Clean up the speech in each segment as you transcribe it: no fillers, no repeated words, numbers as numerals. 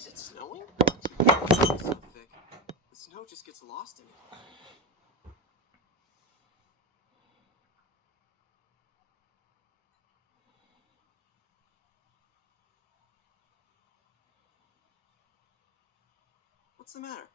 Is it snowing? It's so thick. The snow just gets lost in it. What's the matter?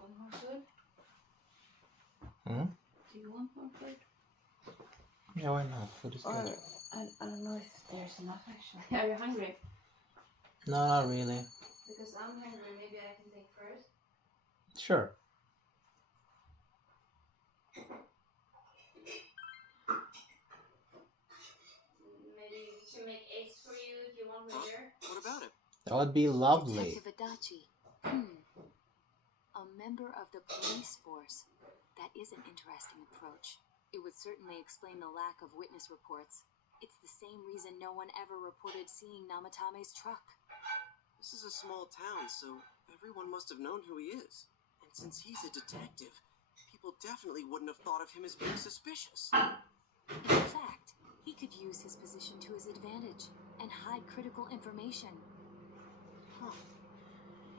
Want more food? Hmm? Do you want more food? Yeah, why not? Food is Or good. I don't know if there's enough actually. Are you hungry? No, not really. Because I'm hungry, maybe I can take first. Sure. Maybe we can make eggs for you if you want later. What about it? That would be lovely. Detective Adachi. A member of the police force. That is an interesting approach. It would certainly explain the lack of witness reports. It's the same reason no one ever reported seeing Namatame's truck. This is a small town, so everyone must have known who he is. And since he's a detective, people definitely wouldn't have thought of him as being suspicious. In fact, he could use his position to his advantage and hide critical information. Huh.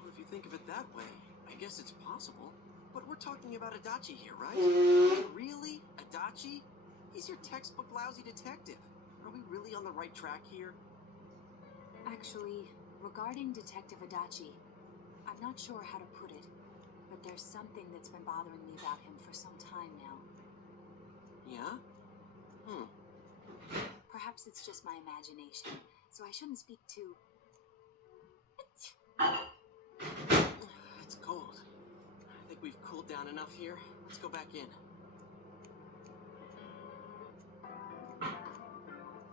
Well, if you think of it that way, I guess it's possible. But we're talking about Adachi here, right? Like, really? Adachi? He's your textbook lousy detective. Are we really on the right track here? Actually, regarding Detective Adachi, I'm not sure how to put it, but there's something that's been bothering me about him for some time now. Yeah? Perhaps it's just my imagination, so I shouldn't speak too... It's cold. I think we've cooled down enough here. Let's go back in.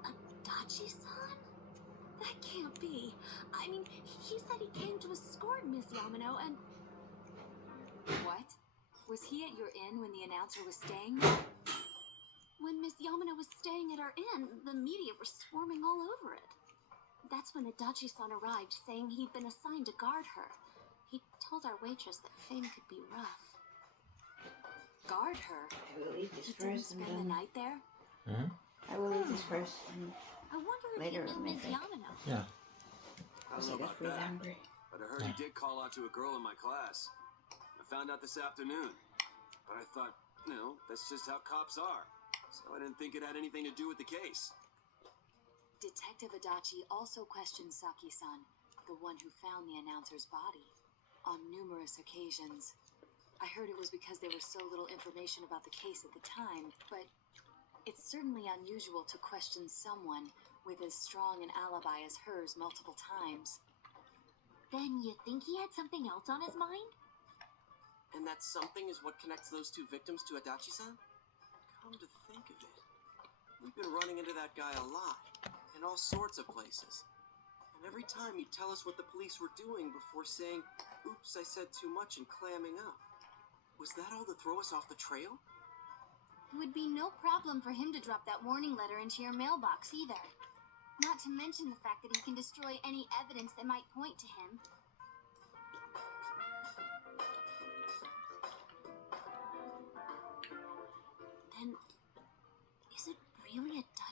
Adachi-san? That can't be. I mean, he said he came to escort Miss Yamano and... What? Was he at your inn when the announcer was staying there? When Miss Yamano was staying at our inn, the media were swarming all over it. That's when Adachi-san arrived, saying he'd been assigned to guard her. He told our waitress that fame could be rough. Guard her? I will eat this He didn't first and spend the then night there? I will eat this first and I wonder if Later, he knew Miss maybe. Yamano. Yeah. I I'll don't know get about really that, hungry. but I heard he did call out to a girl in my class. I found out this afternoon. But I thought, that's just how cops are. So I didn't think it had anything to do with the case. Detective Adachi also questioned Saki-san, the one who found the announcer's body, on numerous occasions. I heard it was because there was so little information about the case at the time, but it's certainly unusual to question someone with as strong an alibi as hers multiple times. Then you think he had something else on his mind? And that something is what connects those two victims to Adachi-san? Come to think of it, we've been running into that guy a lot, in all sorts of places. And every time he'd tell us what the police were doing before saying, oops, I said too much and clamming up. Was that all to throw us off the trail? It would be no problem for him to drop that warning letter into your mailbox either. Not to mention the fact that he can destroy any evidence that might point to him.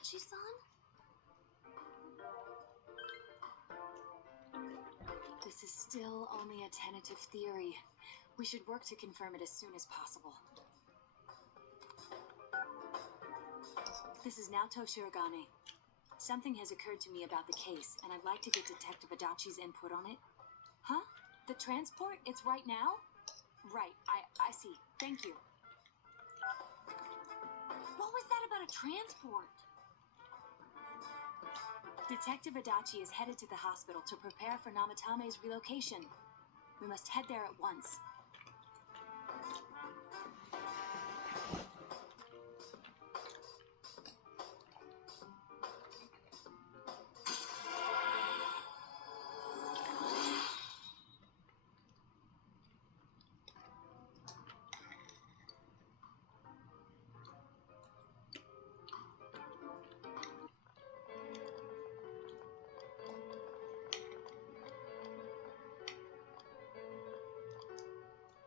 Adachi-san? This is still only a tentative theory. We should work to confirm it as soon as possible. This is Naoto Shirogane. Something has occurred to me about the case, and I'd like to get Detective Adachi's input on it. Huh? The transport? It's right now? Right, I see. Thank you. What was that about a transport? Detective Adachi is headed to the hospital to prepare for Namatame's relocation. We must head there at once.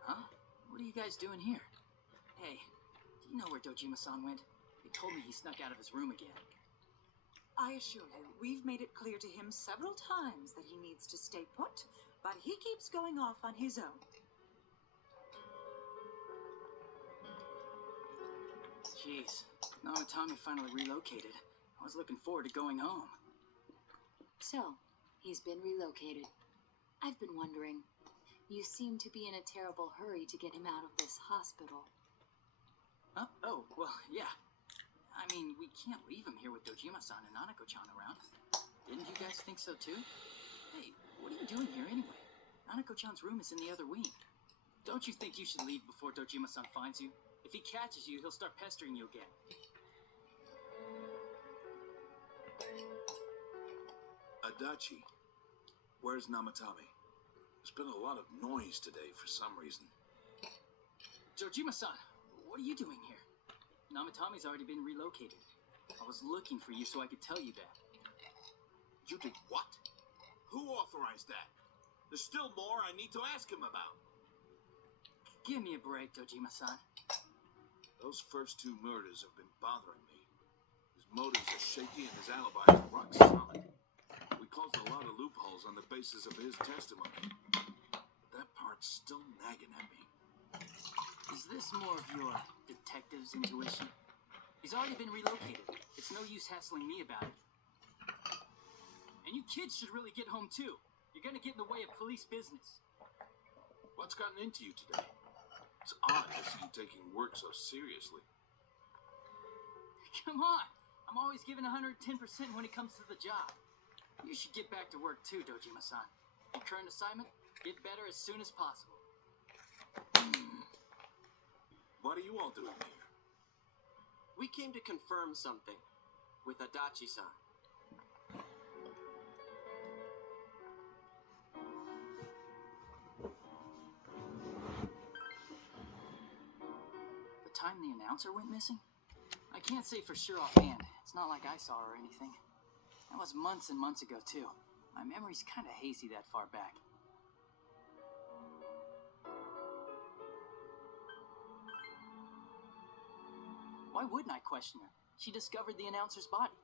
Huh? What are you guys doing here? Hey, do you know where Dojima-san went? They told me he snuck out of his room again. I assure you, we've made it clear to him several times that he needs to stay put, but he keeps going off on his own. Jeez, Namatame finally relocated. I was looking forward to going home. So, he's been relocated. I've been wondering. You seem to be in a terrible hurry to get him out of this hospital. Huh? Oh, well, yeah. I mean, we can't leave him here with Dojima-san and Nanako-chan around. Didn't you guys think so too? Hey, what are you doing here anyway? Nanako-chan's room is in the other wing. Don't you think you should leave before Dojima-san finds you? If he catches you, he'll start pestering you again. Adachi, where's Namatame? There's been a lot of noise today for some reason. Dojima-san, what are you doing here? Namatame's already been relocated. I was looking for you so I could tell you that. You did what? Who authorized that? There's still more I need to ask him about. Give me a break, Dojima-san. Those first two murders have been bothering me. His motives are shaky and his alibi is rock solid. We closed a lot of loopholes on the basis of his testimony. That part's still nagging at me. Is this more of your detective's intuition? He's already been relocated. It's no use hassling me about it. And you kids should really get home too. You're gonna get in the way of police business. What's gotten into you today? It's odd to see you taking work so seriously. Come on! I'm always giving 110% when it comes to the job. You should get back to work too, Dojima-san. Your current assignment? Get better as soon as possible. What are you all doing here? We came to confirm something with Adachi-san. The time the announcer went missing? I can't say for sure offhand. It's not like I saw her or anything. That was months and months ago, too. My memory's kind of hazy that far back. Why wouldn't I question her? She discovered the announcer's body.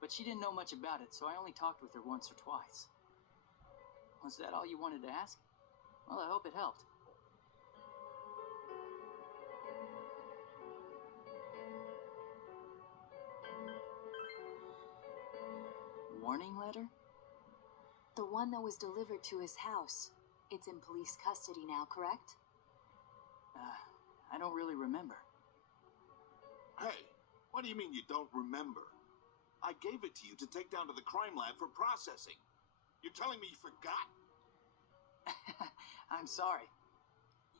But she didn't know much about it, so I only talked with her once or twice. Was that all you wanted to ask? Well, I hope it helped. Warning letter? The one that was delivered to his house. It's in police custody now, correct? I don't really remember. Hey, what do you mean you don't remember? I gave it to you to take down to the crime lab for processing. You're telling me you forgot? I'm sorry.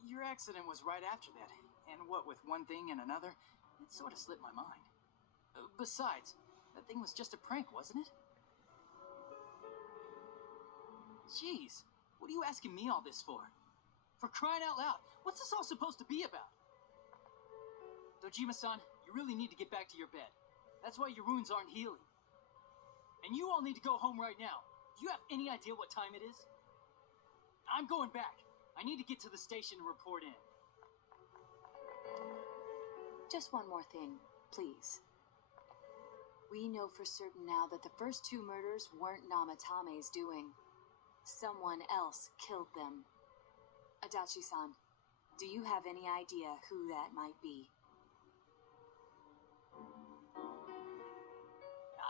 Your accident was right after that, and what with one thing and another, it sort of slipped my mind. Besides, that thing was just a prank, wasn't it? Jeez, what are you asking me all this for? For crying out loud, what's this all supposed to be about? Dojima-san, you really need to get back to your bed. That's why your wounds aren't healing. And you all need to go home right now. Do you have any idea what time it is? I'm going back. I need to get to the station and report in. Just one more thing, please. We know for certain now that the first two murders weren't Namatame's doing. Someone else killed them. Adachi-san, do you have any idea who that might be?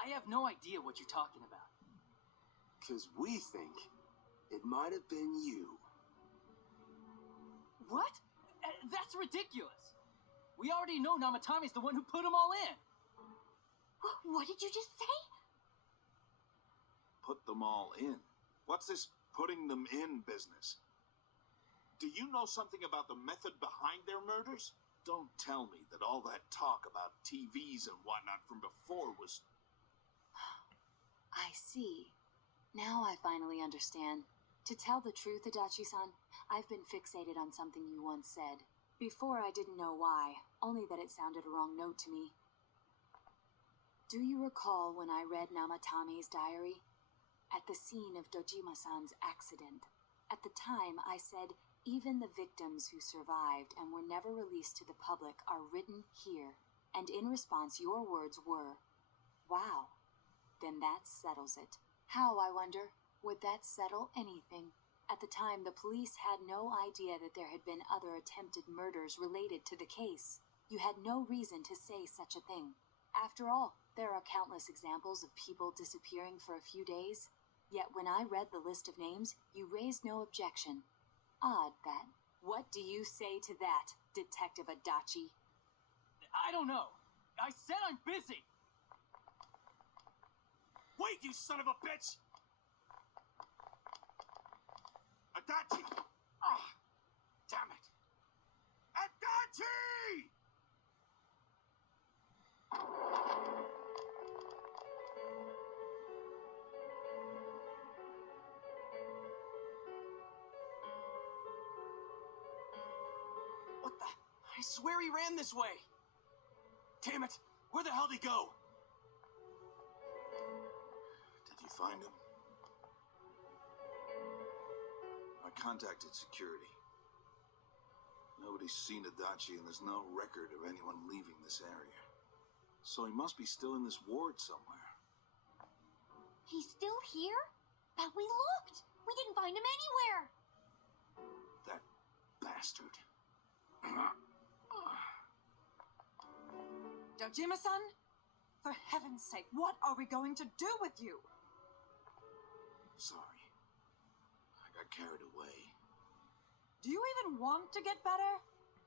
I have no idea what you're talking about. 'Cause we think it might have been you. What? That's ridiculous. We already know Namatame's the one who put them all in. What did you just say? Put them all in. What's this putting them in business? Do you know something about the method behind their murders? Don't tell me that all that talk about TVs and whatnot from before was... I see. Now I finally understand. To tell the truth, Adachi-san, I've been fixated on something you once said. Before I didn't know why, only that it sounded a wrong note to me. Do you recall when I read Namatame's diary? At the scene of Dojima-san's accident. At the time, I said, even the victims who survived and were never released to the public are written here. And in response, your words were, wow. Then that settles it. How, I wonder, would that settle anything? At the time, the police had no idea that there had been other attempted murders related to the case. You had no reason to say such a thing. After all, there are countless examples of people disappearing for a few days. Yet when I read the list of names, you raised no objection. Odd that. What do you say to that, Detective Adachi? I don't know. I said I'm busy. Wait, you son of a bitch! Adachi! Ah! Damn it! Adachi! What the? I swear he ran this way. Damn it! Where the hell did he go? Did you find him? I contacted security. Nobody's seen Adachi, and there's no record of anyone leaving this area. So he must be still in this ward somewhere. He's still here? But we looked! We didn't find him anywhere! That bastard. Dojima-san? For heaven's sake, what are we going to do with you? Sorry. I got carried away. Do you even want to get better?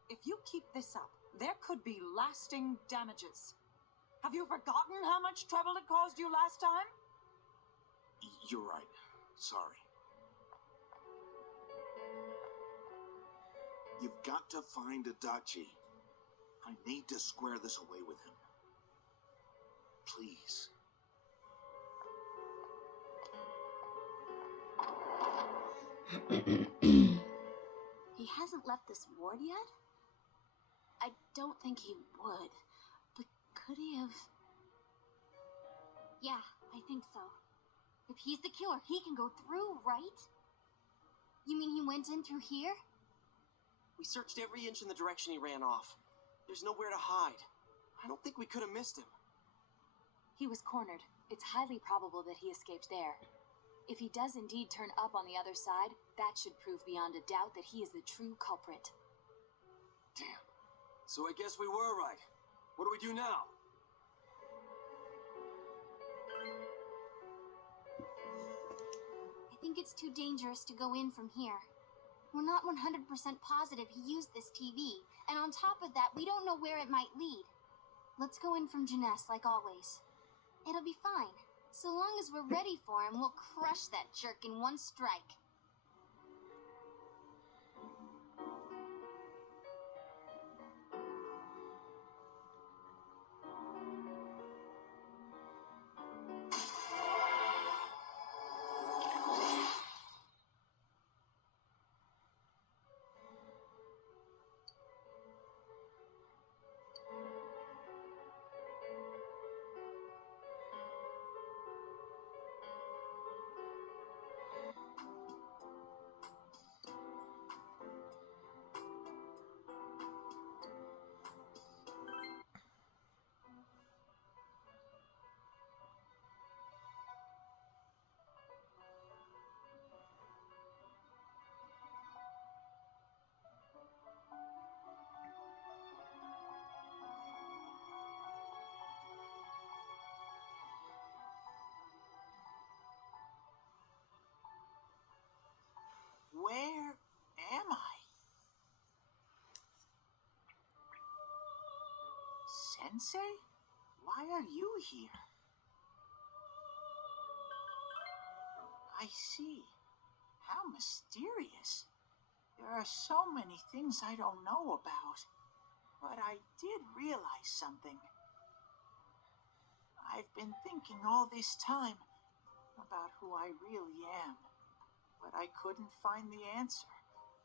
If you keep this up, there could be lasting damages. Have you forgotten how much trouble it caused you last time? You're right. Sorry. You've got to find Adachi. I need to square this away with him. Please. He hasn't left this ward yet? I don't think he would. But could he have... Yeah, I think so. If he's the killer, he can go through, right? You mean he went in through here? We searched every inch in the direction he ran off. There's nowhere to hide. I don't think we could have missed him. He was cornered. It's highly probable that he escaped there. If he does indeed turn up on the other side, that should prove beyond a doubt that he is the true culprit. Damn. So I guess we were right. What do we do now? I think it's too dangerous to go in from here. We're not 100% positive he used this TV, and on top of that, we don't know where it might lead. Let's go in from Jeunesse like always. It'll be fine. So long as we're ready for him, we'll crush that jerk in one strike. Sensei? Why are you here? I see. How mysterious. There are so many things I don't know about. But I did realize something. I've been thinking all this time about who I really am, but I couldn't find the answer.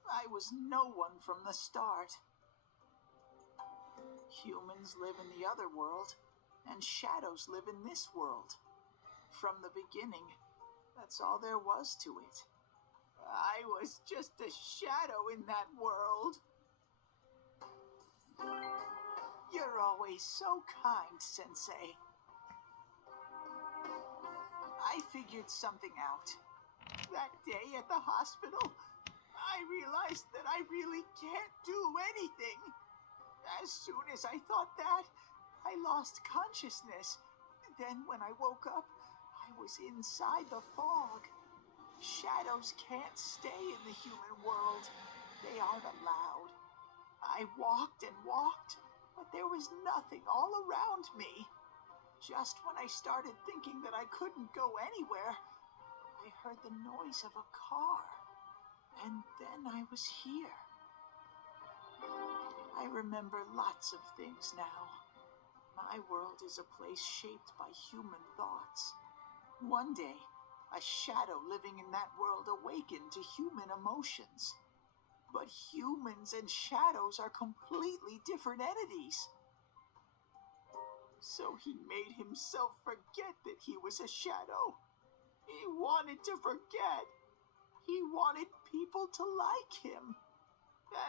I was no one from the start. Humans live in the other world, and shadows live in this world. From the beginning, that's all there was to it. I was just a shadow in that world. You're always so kind, Sensei. I figured something out. That day at the hospital, I realized that I really can't do anything. As soon as I thought that, I lost consciousness. Then when I woke up, I was inside the fog. Shadows can't stay in the human world. They aren't allowed. I walked and walked, but there was nothing all around me. Just when I started thinking that I couldn't go anywhere, I heard the noise of a car. And then I was here. I remember lots of things now. My world is a place shaped by human thoughts. One day, a shadow living in that world awakened to human emotions. But humans and shadows are completely different entities. So he made himself forget that he was a shadow. He wanted to forget. He wanted people to like him.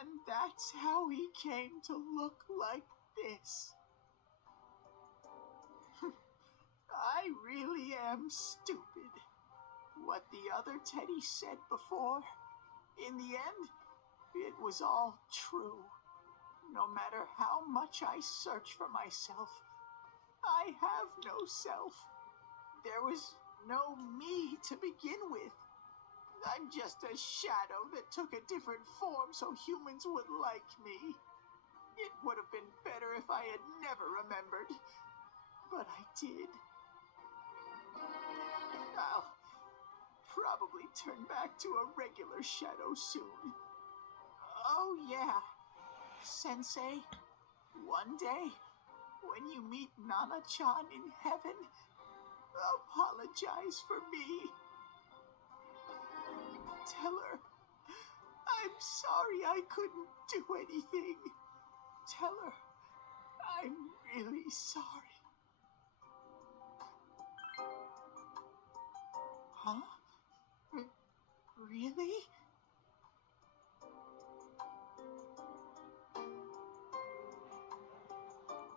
And that's how he came to look like this. I really am stupid. What the other Teddy said before, in the end, it was all true. No matter how much I search for myself, I have no self. There was no me to begin with. I'm just a shadow that took a different form so humans would like me. It would have been better if I had never remembered. But I did. I'll probably turn back to a regular shadow soon. Oh yeah, Sensei, one day, when you meet Nana-chan in heaven, apologize for me. Tell her, I'm sorry I couldn't do anything. Tell her, I'm really sorry. Huh? Really?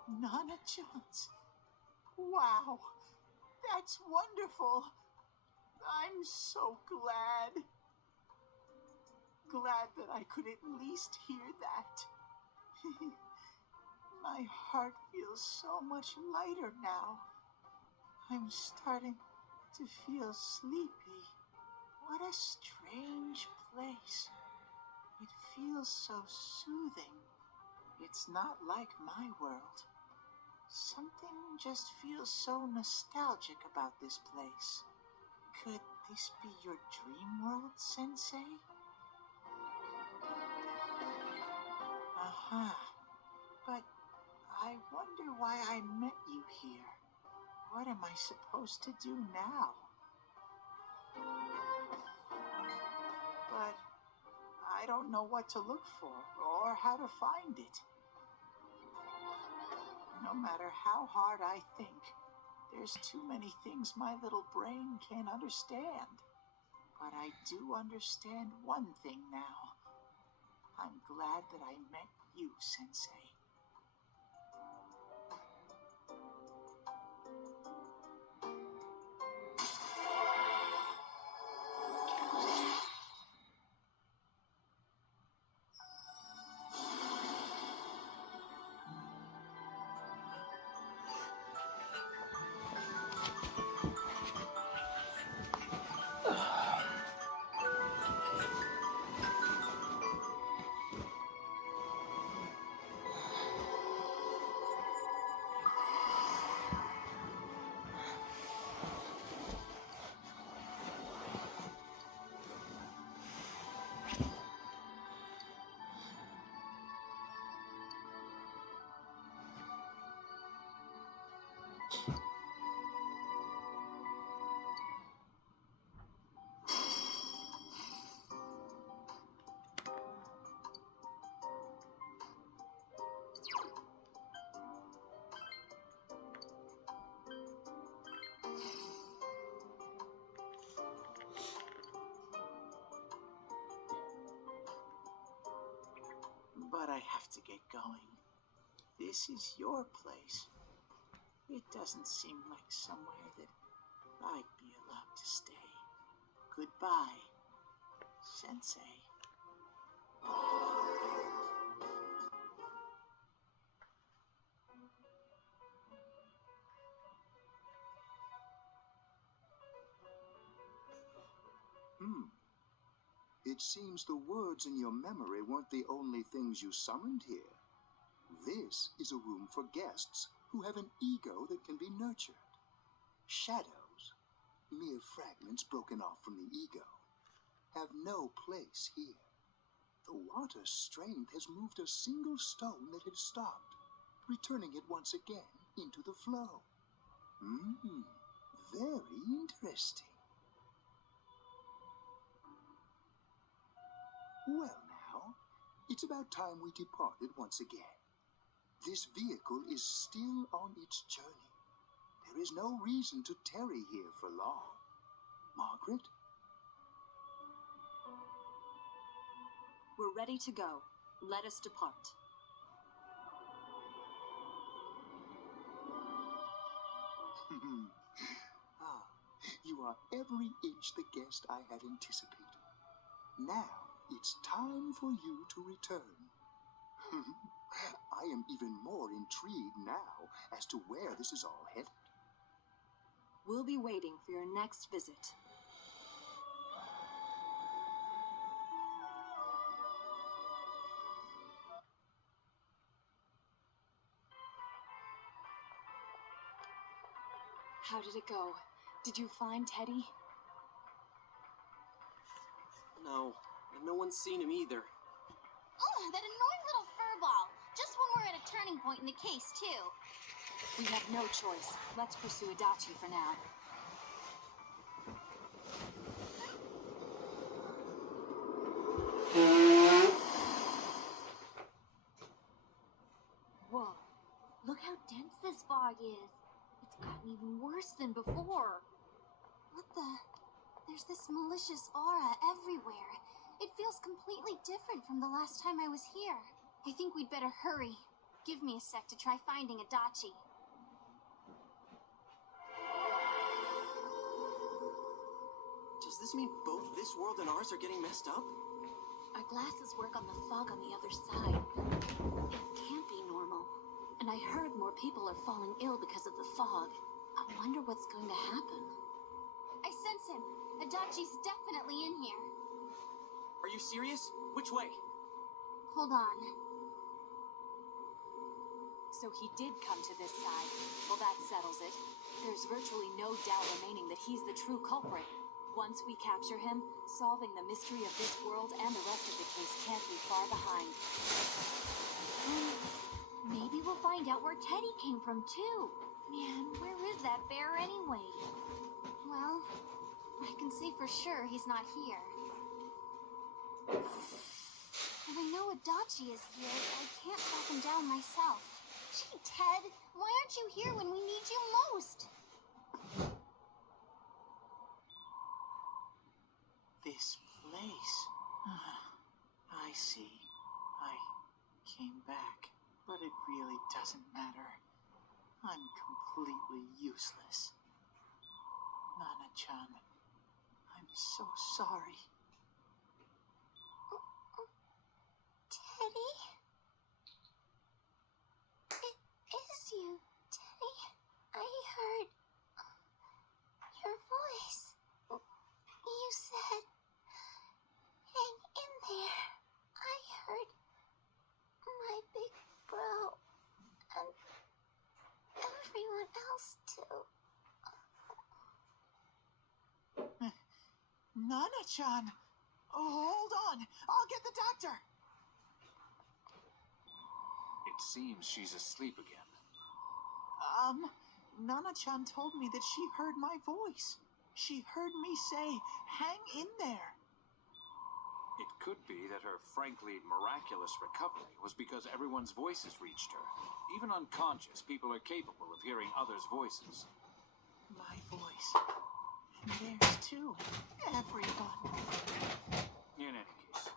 Nana-chan's. Wow, that's wonderful. I'm so glad. Glad that I could at least hear that. My heart feels so much lighter now. I'm starting to feel sleepy. What a strange place. It feels so soothing. It's not like my world. Something just feels so nostalgic about this place. Could this be your dream world, Sensei? Aha. But I wonder why I met you here. What am I supposed to do now? But I don't know what to look for or how to find it. No matter how hard I think, there's too many things my little brain can't understand. But I do understand one thing now. I'm glad that I met you, Sensei. But I have to get going. This is your place. It doesn't seem like somewhere that I'd be allowed to stay. Goodbye, Sensei. It seems the words in your memory weren't the only things you summoned here. This is a room for guests who have an ego that can be nurtured. Shadows, mere fragments broken off from the ego, have no place here. The water's strength has moved a single stone that had stopped, returning it once again into the flow. Very interesting. Well now, it's about time we departed once again. This vehicle is still on its journey. There is no reason to tarry here for long. Margaret? We're ready to go. Let us depart. You are every inch the guest I had anticipated. Now, it's time for you to return. I am even more intrigued now as to where this is all headed. We'll be waiting for your next visit. How did it go? Did you find Teddy? No, and no one's seen him either. Oh, that annoying little furball. Just when we're at a turning point in the case, too. We have no choice. Let's pursue Adachi for now. Whoa. Look how dense this fog is. It's gotten even worse than before. What the? There's this malicious aura everywhere. It feels completely different from the last time I was here. I think we'd better hurry. Give me a sec to try finding Adachi. Does this mean both this world and ours are getting messed up? Our glasses work on the fog on the other side. It can't be normal. And I heard more people are falling ill because of the fog. I wonder what's going to happen. I sense him. Adachi's definitely in here. Are you serious? Which way? Hold on. So he did come to this side. Well, that settles it. There's virtually no doubt remaining that he's the true culprit. Once we capture him, solving the mystery of this world and the rest of the case can't be far behind. Maybe we'll find out where Teddy came from, too. Man, where is that bear anyway? Well, I can say for sure he's not here. And I know Adachi is here, but I can't track him down myself. Gee, Ted, why aren't you here when we need you most? This place. I see. I came back, but it really doesn't matter. I'm completely useless. Nana-chan, I'm so sorry. Teddy? It is you, Teddy. I heard your voice. You said, hang in there. I heard my big bro and everyone else too. Nana-chan! Oh, hold on! I'll get the doctor! It seems she's asleep again. Nana-chan told me that she heard my voice. She heard me say, hang in there. It could be that her frankly miraculous recovery was because everyone's voices reached her. Even unconscious, people are capable of hearing others' voices. My voice. And theirs too. Everyone. In any case,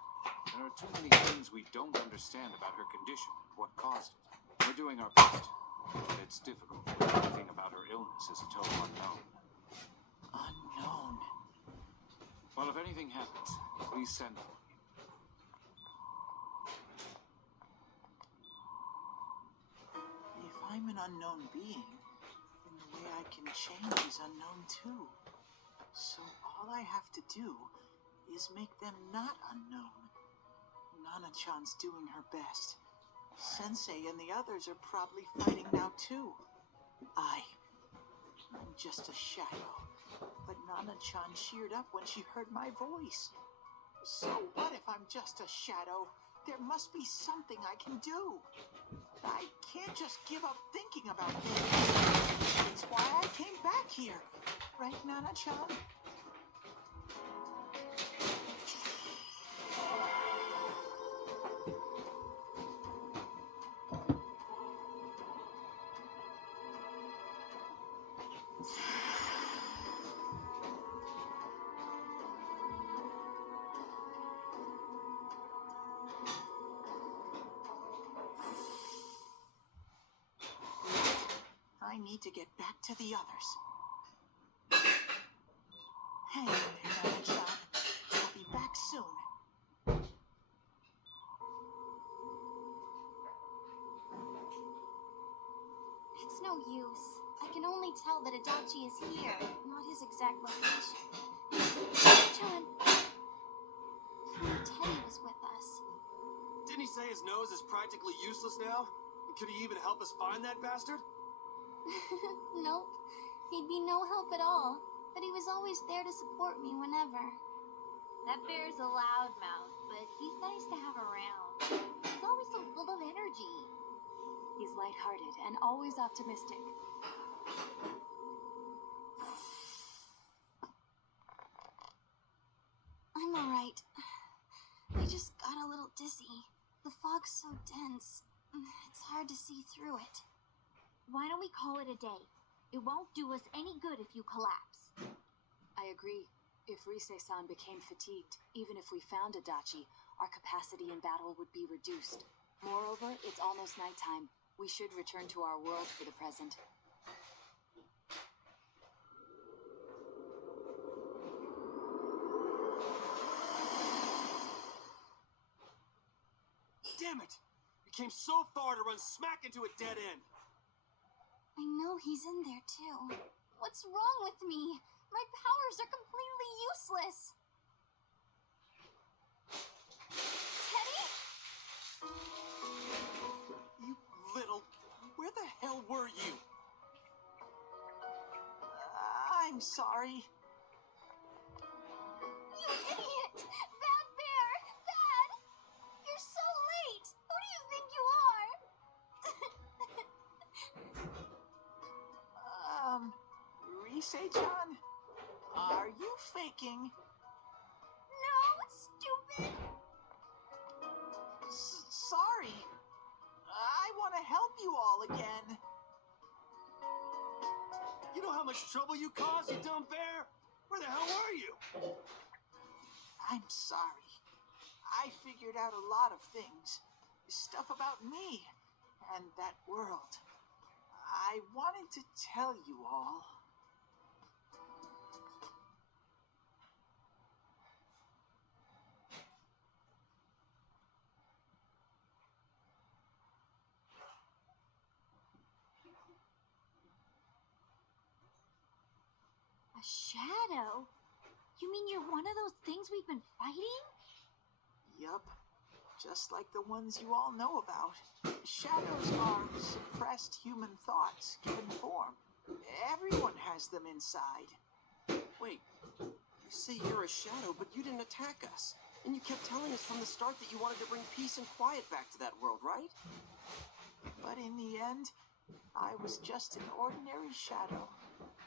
there are too many things we we don't understand about her condition and what caused it. We're doing our best, but it's difficult. Everything about her illness is a total unknown. Unknown. Well, if anything happens, please send for me. If I'm an unknown being, then the way I can change is unknown too. So all I have to do is make them not unknown. Nana-chan's doing her best. Sensei and the others are probably fighting now too. I'm just a shadow. But Nana-chan cheered up when she heard my voice. So what if I'm just a shadow? There must be something I can do. I can't just give up thinking about things. It's why I came back here. Right, Nana-chan? I need to get back to the others. Hang in there, Nana-chan. I'll be back soon. It's no use. I can only tell that Adachi is here, not his exact location. Chan, Teddy was with us. Didn't he say his nose is practically useless now? Could he even help us find that bastard? Nope. He'd be no help at all. But he was always there to support me whenever. That bear's a loudmouth, but he's nice to have around. He's always so full of energy. He's lighthearted and always optimistic. I'm alright. I just got a little dizzy. The fog's so dense. It's hard to see through it. Why don't we call it a day? It won't do us any good if you collapse. I agree. If Rise-san became fatigued, even if we found Adachi, our capacity in battle would be reduced. Moreover, it's almost nighttime. We should return to our world for the present. Damn it! We came so far to run smack into a dead end. I know he's in there too. What's wrong with me? My powers are completely useless. Teddy? You little... Where the hell were you? I'm sorry. You idiot! Bad Bear! Bad! You're so late! Who do you think you are? Rise-chan? Are you faking? No, stupid! Sorry. I want to help you all again. You know how much trouble you caused, you dumb bear? Where the hell were you? I'm sorry. I figured out a lot of things. Stuff about me and that world. I wanted to tell you all. A shadow? You mean you're one of those things we've been fighting? Yup. Just like the ones you all know about. Shadows are suppressed human thoughts given form. Everyone has them inside. Wait, you say you're a shadow, but you didn't attack us. And you kept telling us from the start that you wanted to bring peace and quiet back to that world, right? But in the end, I was just an ordinary shadow.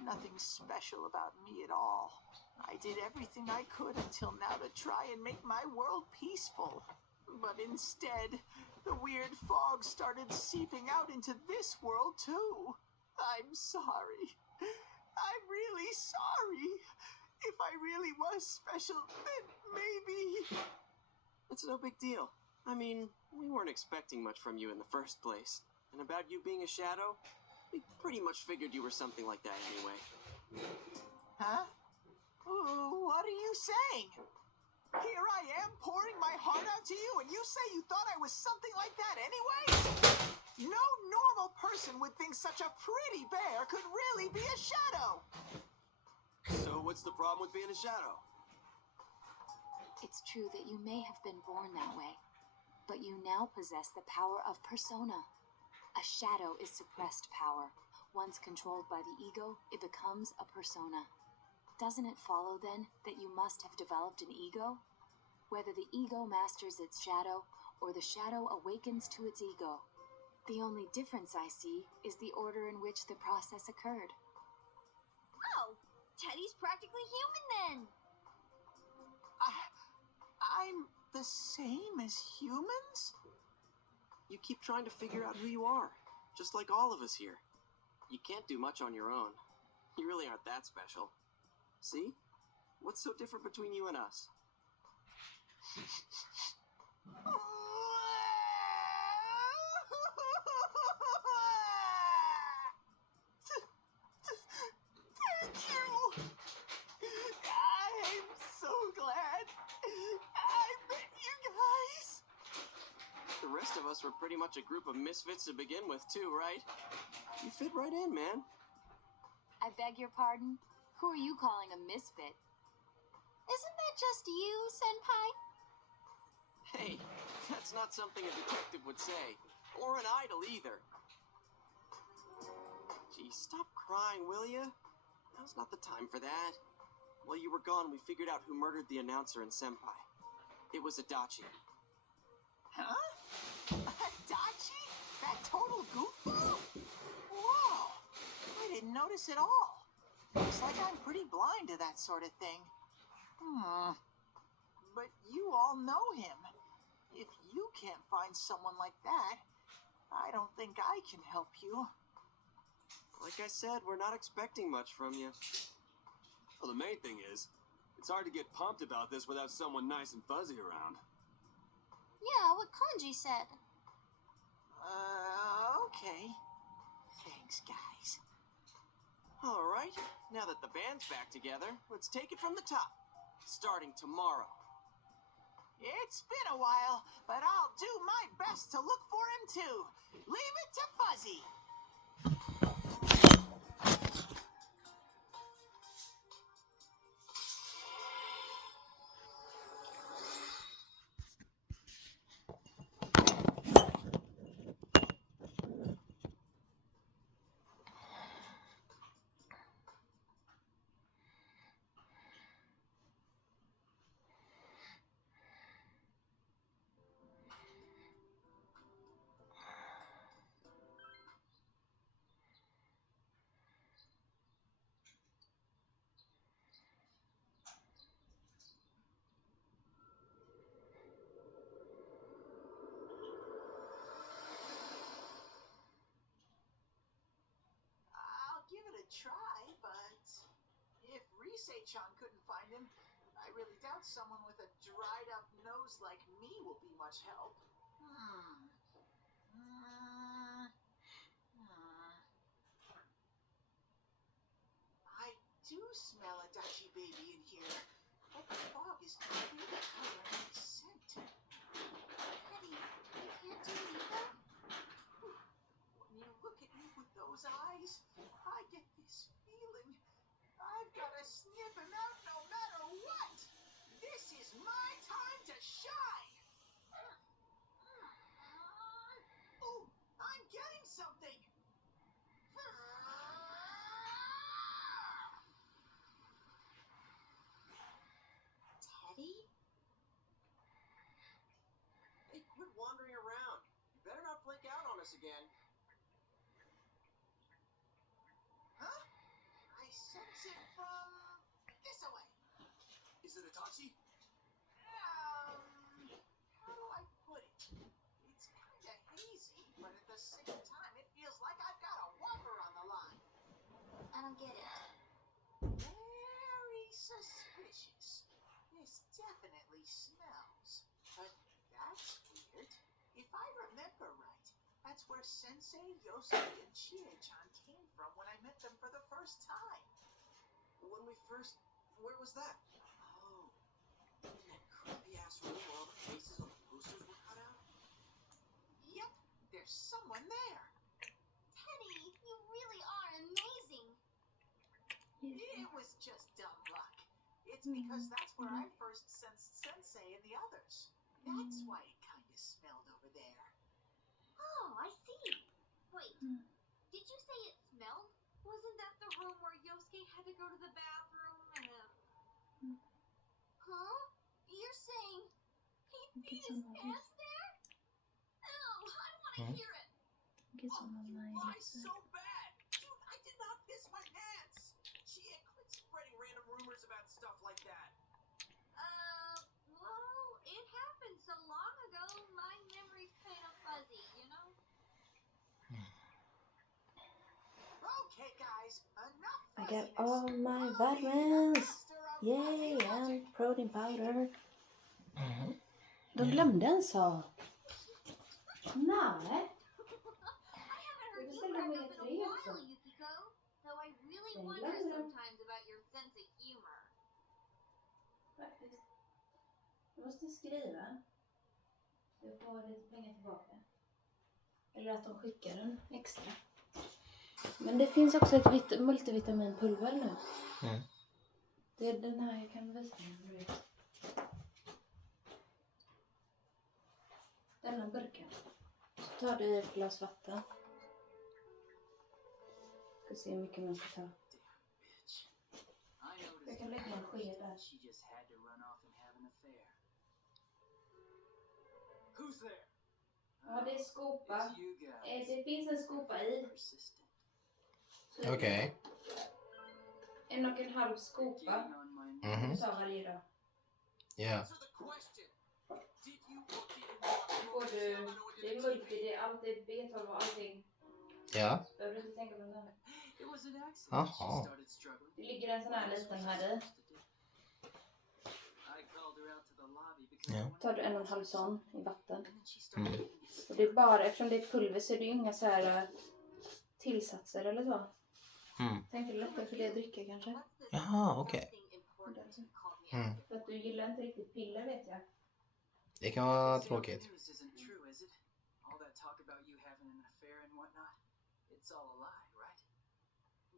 Nothing special about me at all. I did everything I could until now to try and make my world peaceful. But instead, the weird fog started seeping out into this world too. I'm sorry. I'm really sorry. If I really was special, then maybe... It's no big deal. I mean, we weren't expecting much from you in the first place. And about you being a shadow, we pretty much figured you were something like that anyway. Huh? Ooh, what are you saying? Here I am pouring my heart out to you, and you say you thought I was something like that anyway? No normal person would think such a pretty bear could really be a shadow. So what's the problem with being a shadow? It's true that you may have been born that way, but you now possess the power of persona. A shadow is suppressed power. Once controlled by the ego, it becomes a persona. Doesn't it follow, then, that you must have developed an ego? Whether the ego masters its shadow, or the shadow awakens to its ego. The only difference I see is the order in which the process occurred. Oh, Teddy's practically human then. I'm the same as humans? You keep trying to figure out who you are, just like all of us here. You can't do much on your own. You really aren't that special. See? What's so different between you and us? Thank you! I'm so glad I met you guys! The rest of us were pretty much a group of misfits to begin with, too, right? You fit right in, man. I beg your pardon? Who are you calling a misfit? Isn't that just you, Senpai? Hey, that's not something a detective would say. Or an idol, either. Gee, stop crying, will ya? Now's not the time for that. While you were gone, we figured out who murdered the announcer and Senpai. It was Adachi. Huh? Adachi? That total goofball? Whoa! I didn't notice at all. Looks like I'm pretty blind to that sort of thing. But you all know him. If you can't find someone like that, I don't think I can help you. Like I said, we're not expecting much from you. Well, the main thing is, it's hard to get pumped about this without someone nice and fuzzy around. Yeah, what Kanji said. Okay. Thanks, guys. All right, now that the band's back together, let's take it from the top. Starting tomorrow. It's been a while, but I'll do my best to look for him too. Leave it to Fuzzy. I'll give it a try, but if Risei-chan couldn't find him, I really doubt someone with a dried up nose like me will be much help. I do smell a Dachi baby in here, but the fog is completely covering its scent. Teddy, you can't do either? When you look at me with those eyes, I get this feeling I've got to sniff him out no matter what. This is my time to shine. Oh, I'm getting something. Teddy? Hey, quit wandering around. You better not flake out on us again. Huh? I sense it from this away. Is it Itachi? How do I put it? It's kind of hazy, but at the same time, it feels like I've got a whopper on the line. I don't get it. Very suspicious. This definitely smells. But that's weird. That's where Sensei, Yosuke, and Chie-chan came from when I met them for the first time. When we first... Where was that? Oh, in that creepy-ass room where all the faces on the posters were cut out? Yep, there's someone there. Teddy, you really are amazing. It was just dumb luck. It's because that's where I first sensed Sensei and the others. That's why it kind of smelled over there. Oh, I see. Wait, did you say it smelled? Wasn't that the room where Yosuke had to go to the bathroom and Huh? You're saying he peed his pants there? Ew, I don't want to hear it. You lie so bad. Dude, I did not piss my pants! Chie, quit spreading random rumors about stuff like that. Well, it happened so long ago, my memory's kind of fuzzy, you know? Okay, guys, enough I got fuzziness. all my Follow me, the vitamins! master of Yay! fuzzy And logic. protein powder. De Ja. glömde en sak. Nej. I haven't heard Det you ställde crack omega up in a 3 while, också. Yukiko. Though I really Den wonder glömde den. sometimes about your sense of humor. Faktiskt. Jag måste skriva. Så jag får lite pengar tillbaka. Eller att de skickar den extra. Men det finns också ett multivitaminpulver nu. Mm. Det är den här jag kan visa dig. Denna burken. Så tar du i ett glas vatten. Ska se hur mycket man ska ta. Bitch. I noticed Jag kan lägga en sked där. she just had to run off and have an affair. Who's there? Ja, det är skopa. It's you guys. Det finns en skopa i. Persistent. Okej. 1,5 skopa. Getting on my nerves. Mhm. Sa varje dag. Ja. Answer the question. Did you or didn't watch Får du, Yamano into det the är TV? multi, det är allt, det är B12 och allting. Ja. Så behöver du inte tänka på något annat. It was an accident. Jaha. She started struggling. Det ligger en sån här liten här i. I called her out to the lobby because Ja. Tar du 1,5 sån i vatten. and then she started Mm. getting hysterical. Och det är bara, eftersom det är pulver så är det ju inga så här tillsatser eller så. Mm. Tänkte du lättare för det att dricka kanske? Jaha, okej. Mm. För att du gillar inte riktigt piller vet jag. Det kan vara This tråkigt. news isn't true, is it? All that talk about you having an affair and whatnot. It's all a lie, right?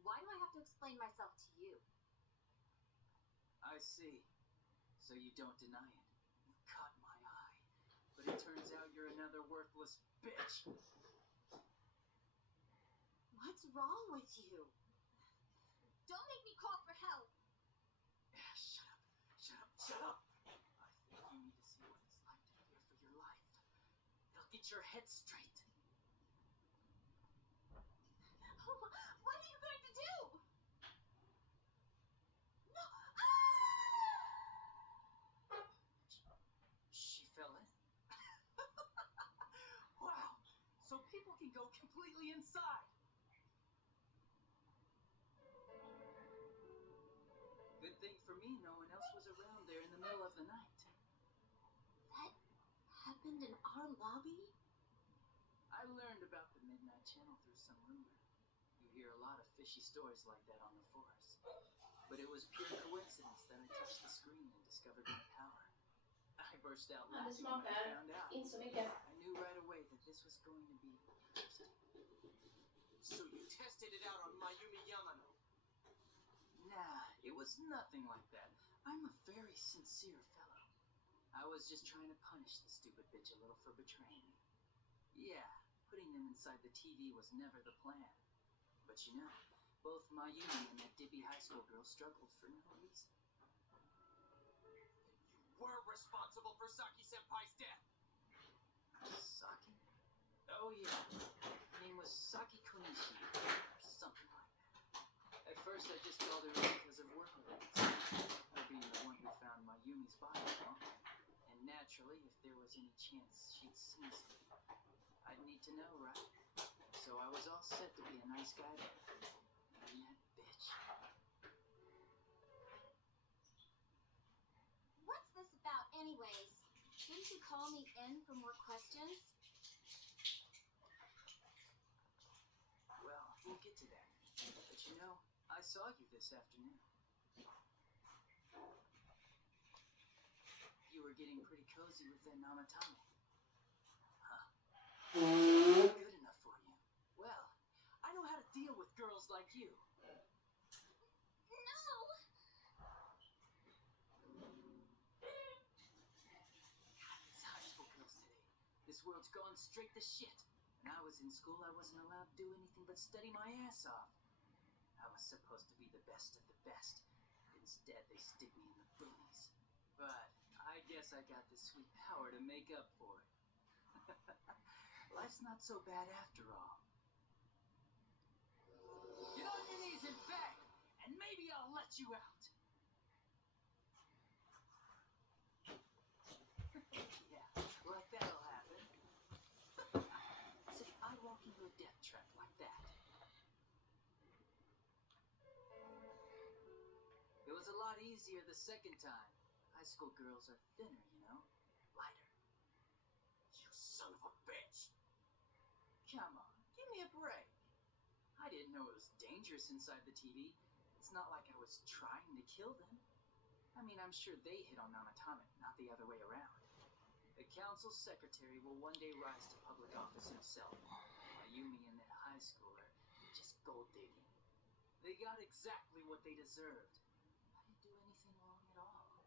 Why do I have to explain myself to you? I see. So you don't deny it. You caught my eye. But it turns out you're another worthless bitch. What's wrong with you? Don't make me call for help. Shut up. Shut up. Shut up. I think you need to see what it's like to fear for your life. It'll get your head straight. What are you going to do? No! She fell in. Wow. So people can go completely inside. Good thing for me, no one else was around there in the middle of the night. That happened in our lobby? I learned about the Midnight Channel through some rumor. You hear a lot of fishy stories like that on the force. But it was pure coincidence that I touched the screen and discovered my power. I burst out Ja, det laughing when I smakar found out. inte så mycket. I knew right away that this was going to be interesting. So you tested it out on Mayumi Yamano. Nah, it was nothing like that. I'm a very sincere fellow. I was just trying to punish the stupid bitch a little for betraying me. Yeah, putting them inside the TV was never the plan. But you know, both Mayumi and that dippy high school girl struggled for no reason. You were responsible for Saki-senpai's death. Saki? Oh yeah, her name was Saki Konishi, or something like that. At first I just called her in because of work related, her being the one who found Mayumi's body, you know? And naturally, if there was any chance she'd seen something, I'd need to know, right? So I was all set to be a nice guy to her. And then that bitch. What's this about, anyways? Didn't you call me in for more questions? get to that. But you know, I saw you this afternoon. You were getting pretty cozy with that Namatame. Huh. Good enough for you. Well, I know how to deal with girls like you. No! God, these high school girls today. This world's gone straight to shit. When I was in school, I wasn't allowed to do anything but study my ass off. I was supposed to be the best of the best. Instead, they stick me in the boonies. But I guess I got the sweet power to make up for it. Life's not so bad after all. Get on your knees and beg, and maybe I'll let you out. Yeah, like that'll happen. Say, I walk into a death trap like that. It was a lot easier the second time. High school girls are thinner, you know? Lighter. You son of a bitch! Come on, give me a break. I didn't know it was dangerous inside the TV. It's not like I was trying to kill them. I mean, I'm sure they hit on Namatame, not the other way around. The council secretary will one day rise to public office himself. Mayumi and that high schooler just gold digging. They got exactly what they deserved. I didn't do anything wrong at all.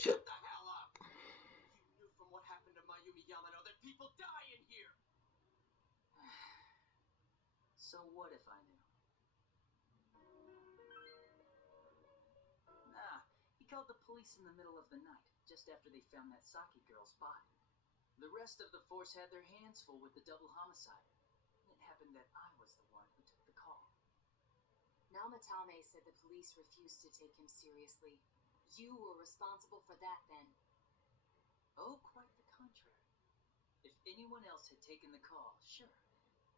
Shut the hell up! You knew from what happened to Mayumi Yamano that people die in here! So what if I knew? Nah, he called the police in the middle of the night, just after they found that Saki girl's body. The rest of the force had their hands full with the double homicide. It happened that I was the one who took the call. Namatame said the police refused to take him seriously. You were responsible for that then. Oh, quite the contrary. If anyone else had taken the call, sure.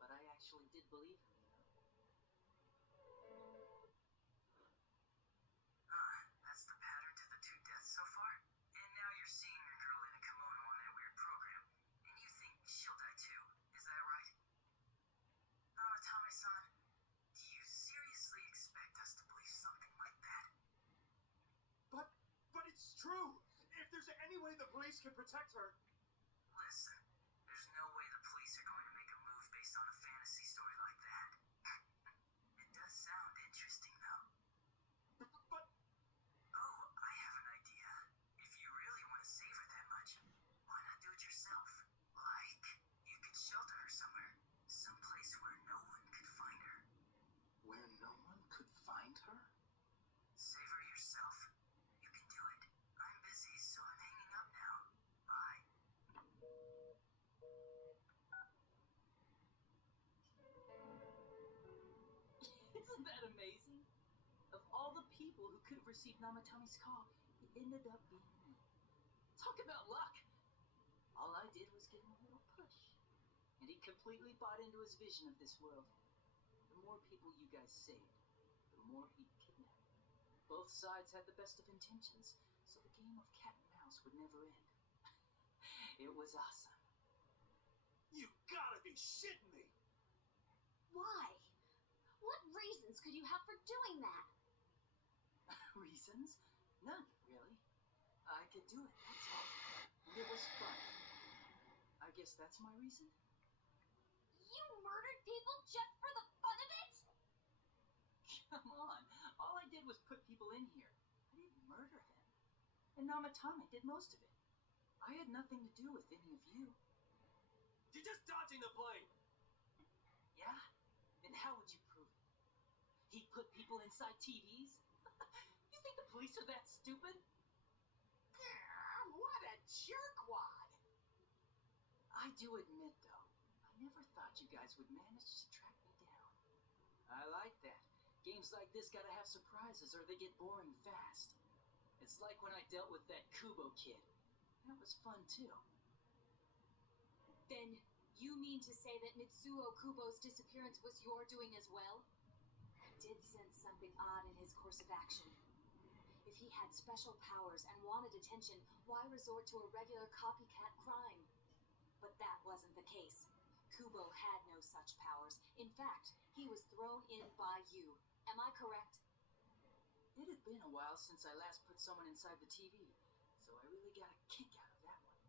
But I actually did believe him, you know. That's the pattern to the 2 deaths so far? And now you're seeing a girl in a kimono on that weird program, and you think she'll die too, is that right? Namatame-san, do you seriously expect us to believe something like that? But it's true! If there's any way the police can protect her... Listen, there's no way the police are going to make a move based on a fantasy story like that. It does sound interesting, though. But... Oh, I have an idea. If you really want to save her that much, why not do it yourself? Like, you could shelter her somewhere. Someplace where no one could find her. Where no one could find her? Save her yourself. You can do it. I'm busy, so I'm hanging up now. Bye. Isn't that amazing? Of all the people who could have received Namatame's call, it ended up being me. Talk about luck! All I did was give him a little push. And he completely bought into his vision of this world. The more people you guys saved, the more he'd kidnap. Both sides had the best of intentions, so the game of cat and mouse would never end. It was awesome. You gotta be shitting me! Why? What reasons could you have for doing that? Reasons? None, really. I could do it, that's all. And it was fun. I guess that's my reason? You murdered people just for the fun of it? Come on. All I did was put people in here. I didn't murder them. And Namatame did most of it. I had nothing to do with any of you. You're just dodging the blame! Yeah? And how would you prove it? He put people inside TVs? You think the police are that stupid? What a jerkwad! I do admit, though, I never thought you guys would manage to track me down. I like that. Games like this gotta have surprises or they get boring fast. It's like when I dealt with that Kubo kid. That was fun, too. Then you mean to say that Mitsuo Kubo's disappearance was your doing as well? I did sense something odd in his course of action. If he had special powers and wanted attention, why resort to a regular copycat crime? But that wasn't the case. Kubo had no such powers. In fact, he was thrown in by you. Am I correct? It had been a while since I last put someone inside the TV, so I really got a kick out of that one.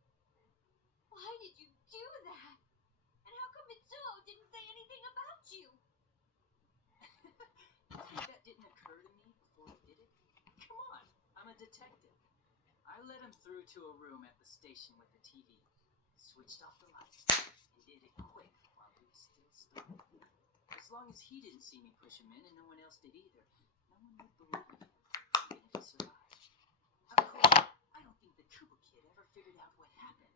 Why did you do that? And how come Mitsuo didn't say anything about you? You think that didn't occur to me before he did it? Come on, I'm a detective. I led him through to a room at the station with the TV, switched off the lights, and did it quick while he was still stuck. As long as he didn't see me push him in and no one else did either, no one would believe me, even if he survived. Of course, I don't think the Kubo kid ever figured out what happened.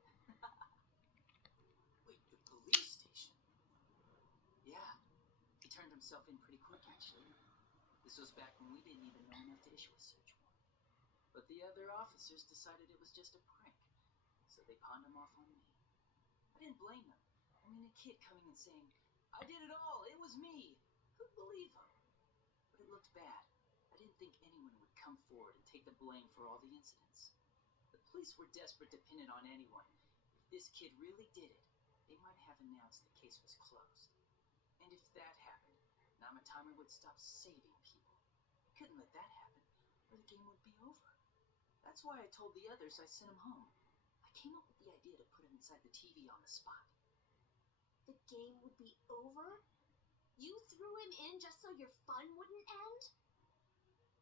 Wait, the police station? Yeah, he turned himself in pretty quick, actually. This was back when we didn't even know enough to issue a search warrant. But the other officers decided it was just a prank, so they pawned him off on me. I didn't blame them. I mean, a kid coming and saying, "I did it all, it was me." Who'd believe him? But it looked bad. I didn't think anyone would come forward and take the blame for all the incidents. The police were desperate to pin it on anyone. If this kid really did it, they might have announced the case was closed. And if that happened, Namatama would stop saving people. I couldn't let that happen, or the game would be over. That's why I told the others I sent him home. I came up with the idea to put him inside the TV on the spot. The game would be over? You threw him in just so your fun wouldn't end?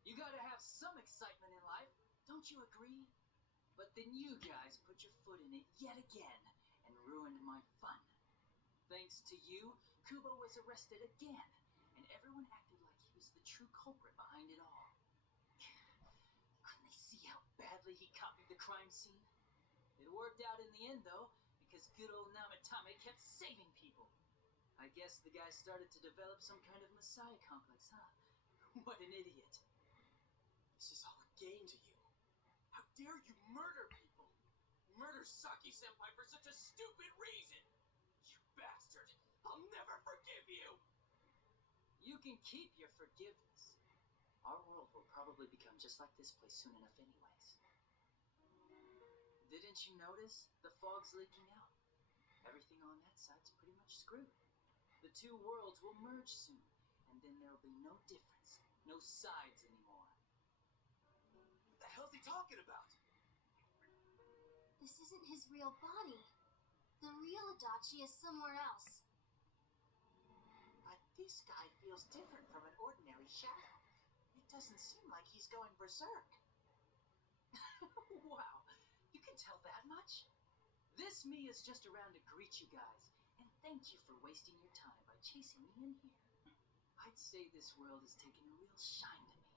You gotta have some excitement in life, don't you agree? But then you guys put your foot in it yet again and ruined my fun. Thanks to you, Kubo was arrested again, and everyone acted like he was the true culprit behind it all. Couldn't they see how badly he copied the crime scene? It worked out in the end, though, because good old Namatame kept saving people. I guess the guy started to develop some kind of messiah complex, huh? What an idiot. This is all a game to you. How dare you murder people? Murder Saki-senpai for such a stupid reason! You bastard! I'll never forgive you! You can keep your forgiveness. Our world will probably become just like this place soon enough anyways. Didn't you notice? The fog's leaking out. Everything on that side's pretty much screwed. The two worlds will merge soon, and then there'll be no difference, no sides anymore. What the hell's he talking about? This isn't his real body. The real Adachi is somewhere else. But this guy feels different from an ordinary shadow. It doesn't seem like he's going berserk. Wow, you can tell that much? This me is just around to greet you guys, and thank you for wasting your time by chasing me in here. I'd say this world has taken a real shine to me.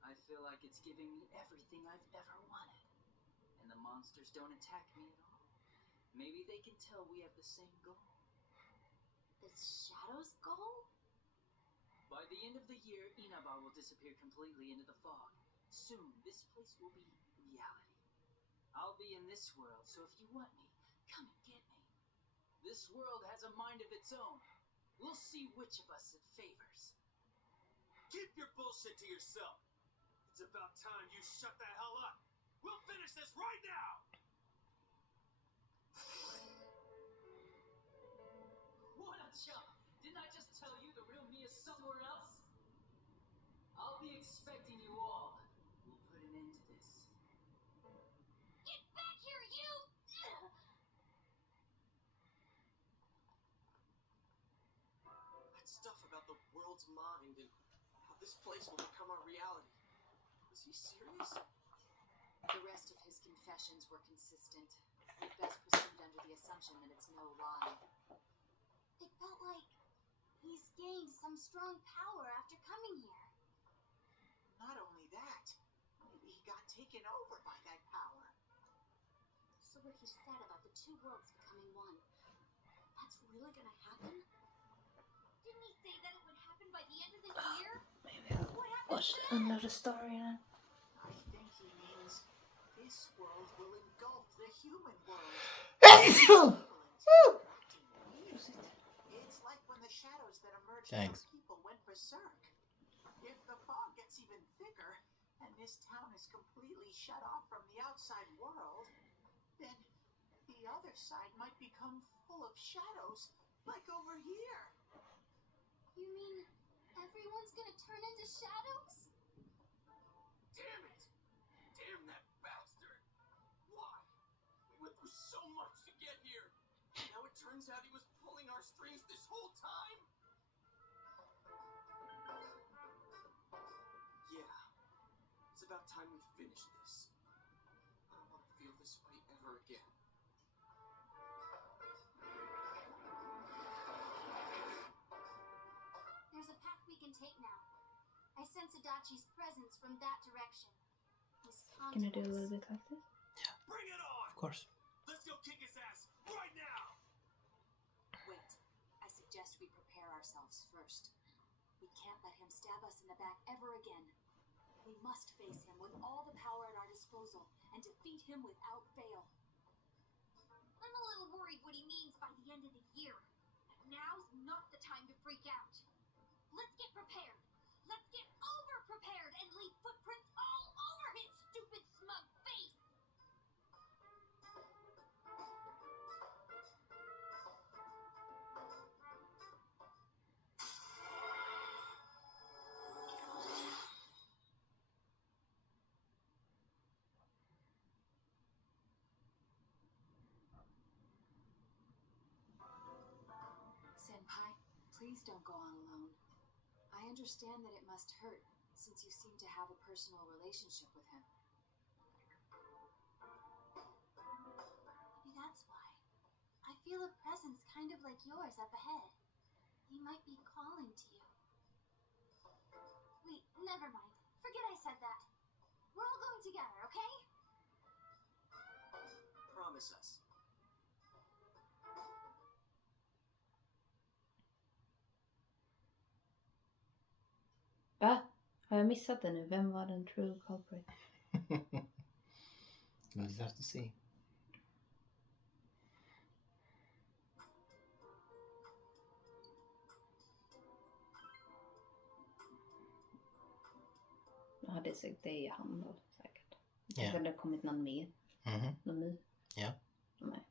I feel like it's giving me everything I've ever wanted. And the monsters don't attack me at all. Maybe they can tell we have the same goal. The Shadow's goal? By the end of the year, Inaba will disappear completely into the fog. Soon, this place will be reality. I'll be in this world, so if you want me, come and get me. This world has a mind of its own. We'll see which of us it favors. Keep your bullshit to yourself. It's about time you shut the hell up. We'll finish this right now! What a chump! Didn't I just tell you the real me is somewhere else? I'll be expecting you all. We'll put an end to this. Get back here, you! That stuff about the world's mind and how this place will become our reality. Is he serious? The rest of his confessions were consistent. We'd best proceed under the assumption that it's no lie. It felt like he's gained some strong power after coming here. Not only that, maybe he got taken over by that power. So what he said about the two worlds becoming one, that's really gonna happen? Didn't he say that it would happen by the end of this year? Maybe I'll watch another story then. I think he means this world will engulf the human world. It's like when the shadows that emerged from people went berserk. If the fog gets even thicker, and this town is completely shut off from the outside world, then the other side might become full of shadows, like over here. You mean everyone's gonna turn into shadows? Damn it! Damn that bastard! Why? We went through so much to get here. Now it turns out he was pulling our strings this whole time? Yeah. It's about time we finish this. I don't want to feel this way ever again. There's a path we can take now. I sense Adachi's presence from that direction. He's Can I do a taunting little us. bit like this? Bring it on! Of course. Let's go kick his ass right now! Wait, I suggest we prepare ourselves first. We can't let him stab us in the back ever again. We must face him with all the power at our disposal and defeat him without fail. I'm a little worried what he means by the end of the year. Now's not the time to freak out. Let's get prepared. Let's get over-prepared and leave footprints all over his stupid smug face. Senpai, please don't go on alone. I understand that it must hurt, since you seem to have a personal relationship with him. Maybe that's why. I feel a presence kind of like yours up ahead. He might be calling to you. Wait, never mind. Forget I said that. We're all going together, okay? Promise us. Va? Har jag missat det nu? Vem var den true culprit? We'll just have to see. Ja, det är han då säkert. Ja. Kanske det har kommit någon mer. Mhm. Någon ny. Ja. Nej.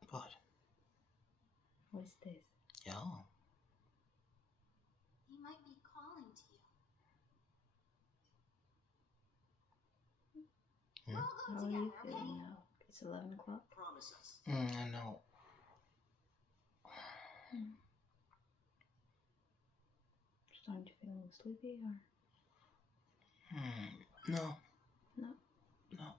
Vad? What is this? Ja. He might be calling to you. We're all How going are you together, feeling okay? now? It's 11 o'clock. Promise us. I know. Starting to feel a little sleepy or? No. No. No.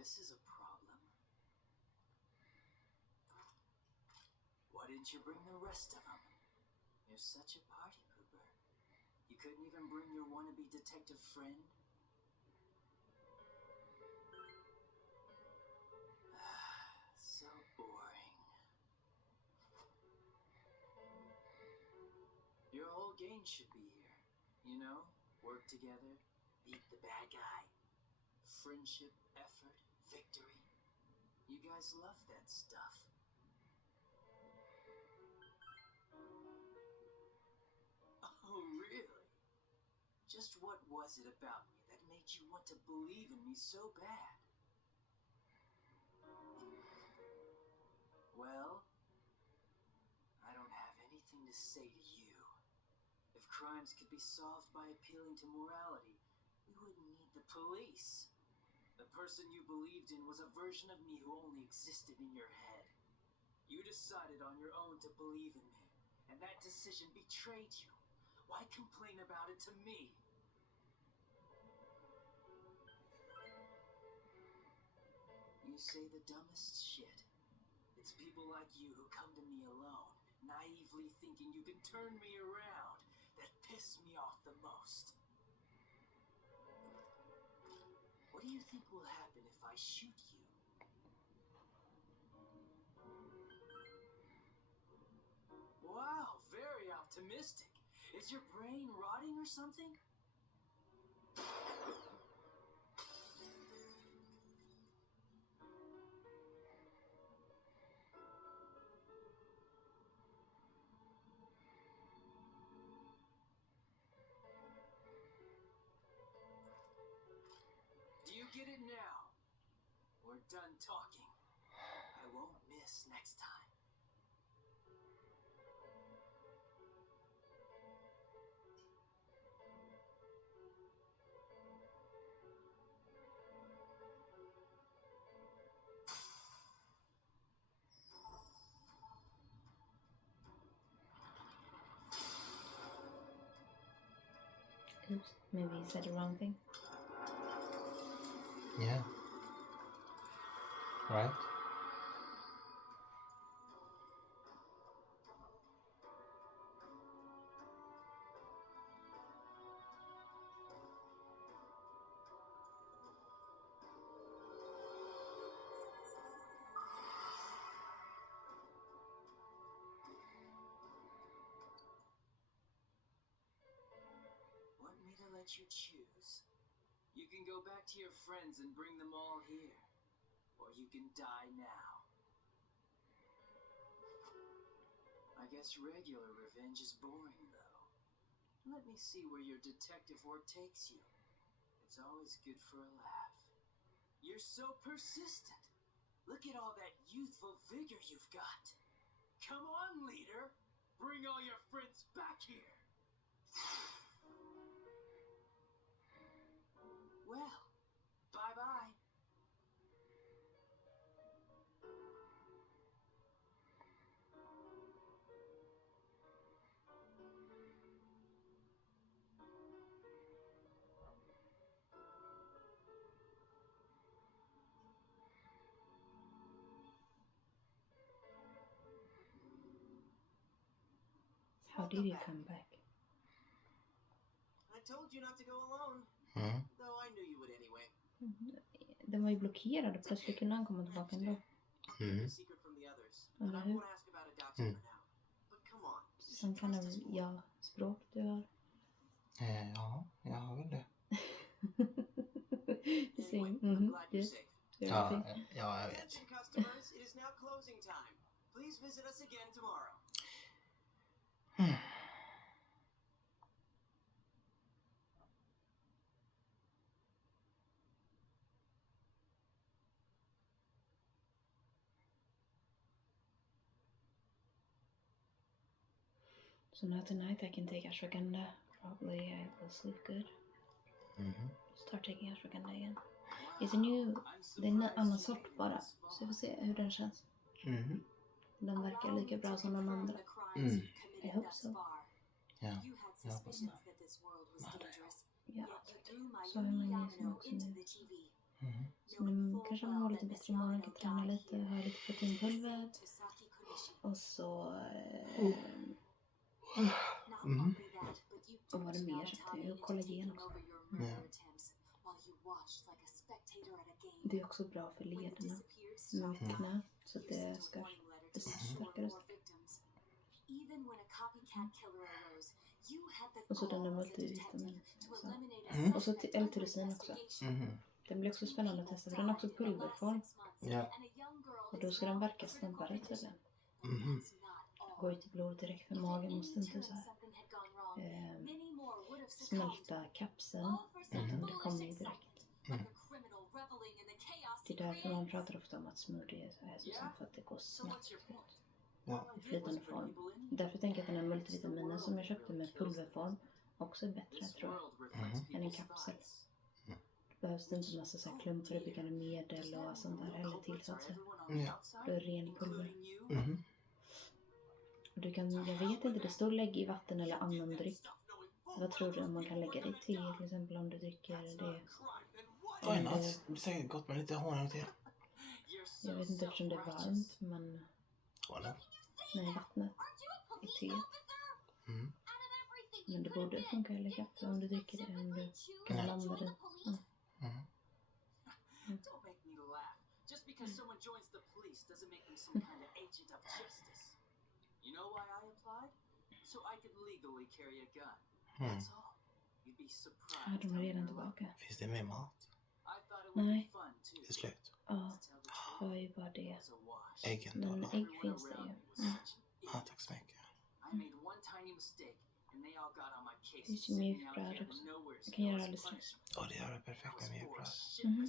This is a problem. Why didn't you bring the rest of them? You're such a party pooper. You couldn't even bring your wannabe detective friend? So boring. Your whole gang should be here. You know, work together, beat the bad guy. Friendship, effort, victory. You guys love that stuff. Oh, really? Just what was it about me that made you want to believe in me so bad? Well, I don't have anything to say to you. If crimes could be solved by appealing to morality, we wouldn't need the police. The person you believed in was a version of me who only existed in your head. You decided on your own to believe in me, and that decision betrayed you. Why complain about it to me? You say the dumbest shit. It's people like you who come to me alone, naively thinking you can turn me around, that piss me off the most. What do you think will happen if I shoot you? Wow, very optimistic. Is your brain rotting or something? Do you get it now? We're done talking. I won't miss next time. Oops, maybe he said the wrong thing. Yeah. Right? Want me to let you choose? You can go back to your friends and bring them all here. Or you can die now. I guess regular revenge is boring, though. Let me see where your detective work takes you. It's always good for a laugh. You're so persistent. Look at all that youthful vigor you've got. Come on, leader. Bring all your friends back here. Well, bye-bye. How did you come back? I told you not to go alone. Mm. Though I knew you would anyway. Den var ju blockerad och plötsligt kunde han komma tillbaka ändå. Mm. Secret from the others. Eller And I hur? won't ask about Adachi Mm. for now. But come on. Sen kan det ja, språk du har. Ja, jag har väl det. Du säger Anyway, I'm glad you're yes. safe. Ja, Everything. ja, jag vet. Attention customers, it is now closing time. Please visit us again tomorrow. Mm. So now tonight I can take ashwagandha. Probably I will sleep good. Mhm. Start taking ashwagandha again. It's a new... Det är en annan sort bara. Så vi får se hur den känns. Mhm. Den verkar lika bra som de andra. Mm. I hope so. Ja, You had jag hoppas det. suspicions that this world was dangerous, Ja, yet you threw så har man Mayumi ju som Yamano också into nu. the TV. Mhm. Så nu kanske man mår lite bättre imorgon, kan träna lite, ha lite proteinpulver. To Saki Kunishi. Och så... Not Mhm. only that, but you Och vad det duped mer Naotani köpte jag? into Kollagen taking också. over your Ja. murder attempts while you watched like a spectator at a game. Det är också bra för When the lederna. disappeared Med mitt struck knä. down, Så att you det sent a ska warning letter to ensure förstärka det. more victims. Even when a copycat killer arose, you had the Och så den där gall as a detective multivitamin. to Så. eliminate a Mm. Och så suspect L-tyrosin under också. investigation. Mhm. Den blir också spännande att testa för den har också pulverform. Ja. Och då ska den verka snabbare tydligen. Mhm. Går ju till blod direkt för magen måste inte så här, smälta kapseln. Mhm. Det kommer ju direkt. Mm. Det är därför man pratar ofta om att smoothie är så hälsosamt, för att det går snabbt ut Ja. i flytande form. Därför tänker jag att den här multivitaminen som jag köpte med pulverform också är bättre, tror jag, än en kapsel. Mm. Då behövs det inte massa så här klumpförebyggande medel och sånt där heller tillsatser. Ja. Då är det ren pulver. Mhm. Och du kan, jag vet inte, det står lägg i vatten eller annan dryck. Vad tror du om man kan lägga det i te till exempel om du dricker det? Oj, det blir säkert gott med lite honung till. You're Jag vet inte eftersom det är varmt, men... Kolla. Nej, vattnet i teet. Mm. Men det borde funka i kaffe om du dricker det, om du blandar det. Mm. Don't make me laugh. Just because someone joins the police doesn't make them some kind of agent of justice. You know why I applied? So I could legally carry a gun. That's all. You'd be surprised. De är redan tillbaka. Finns det mer mat? I thought it would be Nej. fun too. Till slut. Ja, det var ju bara det. Äggen då? Men ägg finns det ju. Ja, tack så mycket. I made one tiny mistake and they all got on my case. Det är mjukbröd också. Jag kan göra alldeles strax. Ja, det gör det perfekt med mjukbröd. Smör.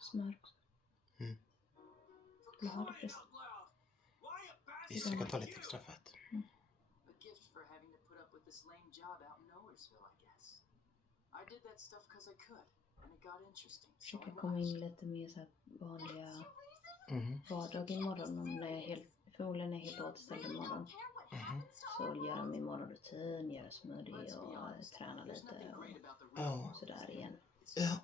Smör också. Mm. Blad förresten. Visst, jag kan ta lite extra fett. A gift for having to put up with this lame job out in Nowheresville, I guess. I did that stuff because I could, and it got interesting. So I Försöka komma in watched. lite mer så här vanliga Mhm. vardag imorgon. Om jag är helt, förmodligen är helt återställd imorgon. Mhm. Så göra min morgonrutin, göra smoothie och träna lite Ja. och sådär igen. Ja.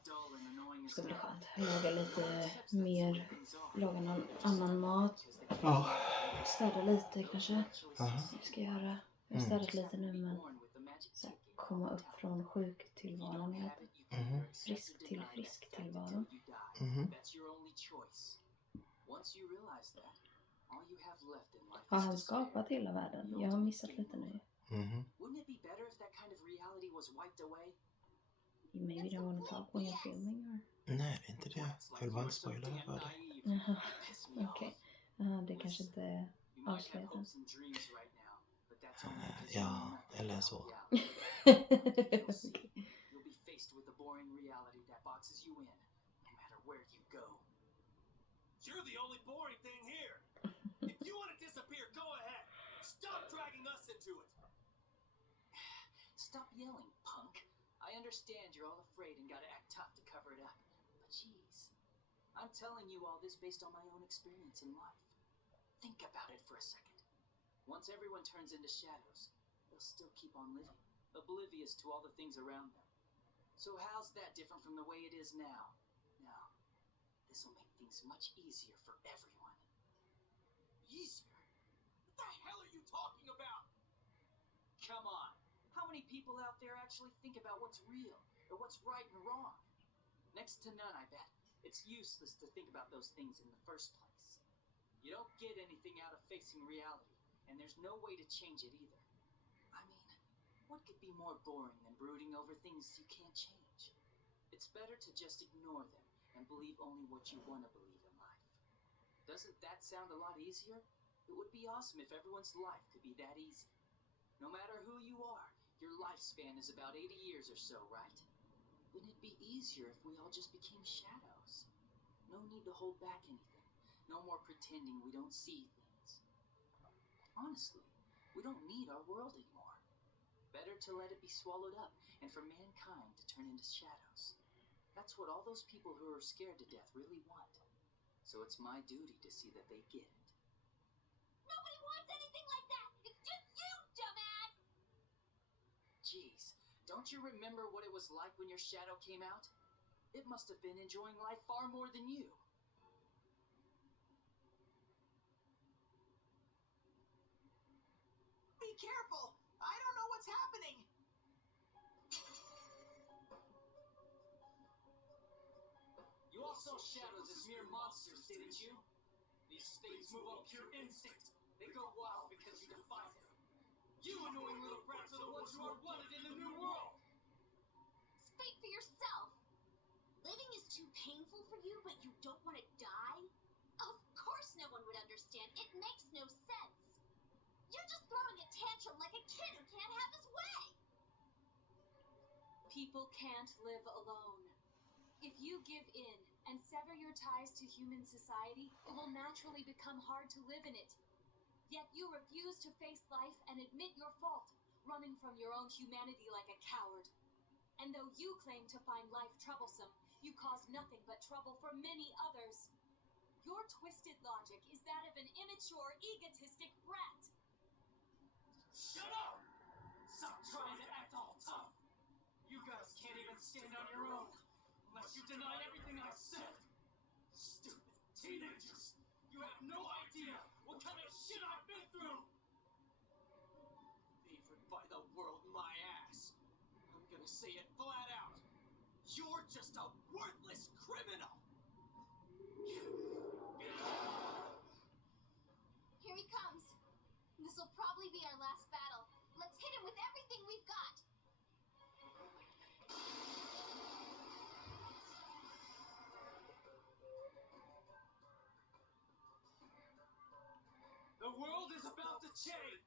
Det ska bli skönt. Laga lite mer, laga någon annan mat. Ja. Städa lite kanske. Aha. Det ska jag göra. Jag har städat lite nu, men så här, komma upp från sjuk tillvaron hela tiden. Mhm. Frisk till frisk tillvaron. Mhm. That's your only choice. Once you realize that, all you have left in life Har is han despair. skapat hela världen? Jag har missat lite nu. Mhm. Wouldn't it be better if that kind of reality was wiped away? Maybe they want to talk when you're filming or... Nej, det är inte det. Jag vill bara inte spoila det för dig. Jaha, okej. Det kanske inte är You might have avslöjat än. hopes and dreams right now, but that's only because Ja, you know nothing eller about så. reality. You'll see. Okej. You'll be faced with a boring reality that boxes you in, no matter where you go. You're the only boring thing here. If you want to disappear, go ahead. Stop dragging us into it. Stop yelling, punk. I understand you're all afraid and gotta act tough to cover it up. But jeez, I'm telling you all this based on my own experience in life. Think about it for a second. Once everyone turns into shadows, they'll still keep on living, oblivious to all the things around them. So how's that different from the way it is now? Now, this'll make things much easier for everyone. Easier? What the hell are you talking about? Come on. How many people out there actually think about what's real or what's right and wrong? Next to none, I bet. It's useless to think about those things in the first place. You don't get anything out of facing reality, and there's no way to change it either. I mean, what could be more boring than brooding over things you can't change? It's better to just ignore them and believe only what you want to believe in life. Doesn't that sound a lot easier? It would be awesome if everyone's life could be that easy. No matter who you are, your lifespan is about 80 years or so, right? Wouldn't it be easier if we all just became shadows? No need to hold back anything. No more pretending we don't see things. Honestly, we don't need our world anymore. Better to let it be swallowed up and for mankind to turn into shadows. That's what all those people who are scared to death really want. So it's my duty to see that they get it. Nobody wants anything like that. It's just you, dumbass. Jeez, don't you remember what it was like when your shadow came out? It must have been enjoying life far more than you. Be careful! I don't know what's happening! You all saw shadows as mere monsters, didn't you? These things move on pure instinct. They go wild because you defy them. You annoying little brats are the ones who are wanted in the new world! Speak for yourself. Living is too painful for you, but you don't want to die? Of course no one would understand. It makes no sense. You're just throwing a tantrum like a kid who can't have his way. People can't live alone. If you give in and sever your ties to human society, it will naturally become hard to live in it. Yet you refuse to face life and admit your fault, running from your own humanity like a coward. And though you claim to find life troublesome, you cause nothing but trouble for many others. Your twisted logic is that of an immature, egotistic brat. Shut up! Stop trying to act all tough. You guys can't even stand on your own unless you deny everything I upset. Stupid teenagers. You have no idea what kind of shit I've been through. Favored by the world, my ass. I'm gonna say it flat out. You're just a worthless criminal. Here he comes. This'll probably be our last battle. Let's hit him with everything we've got. The world is about to change.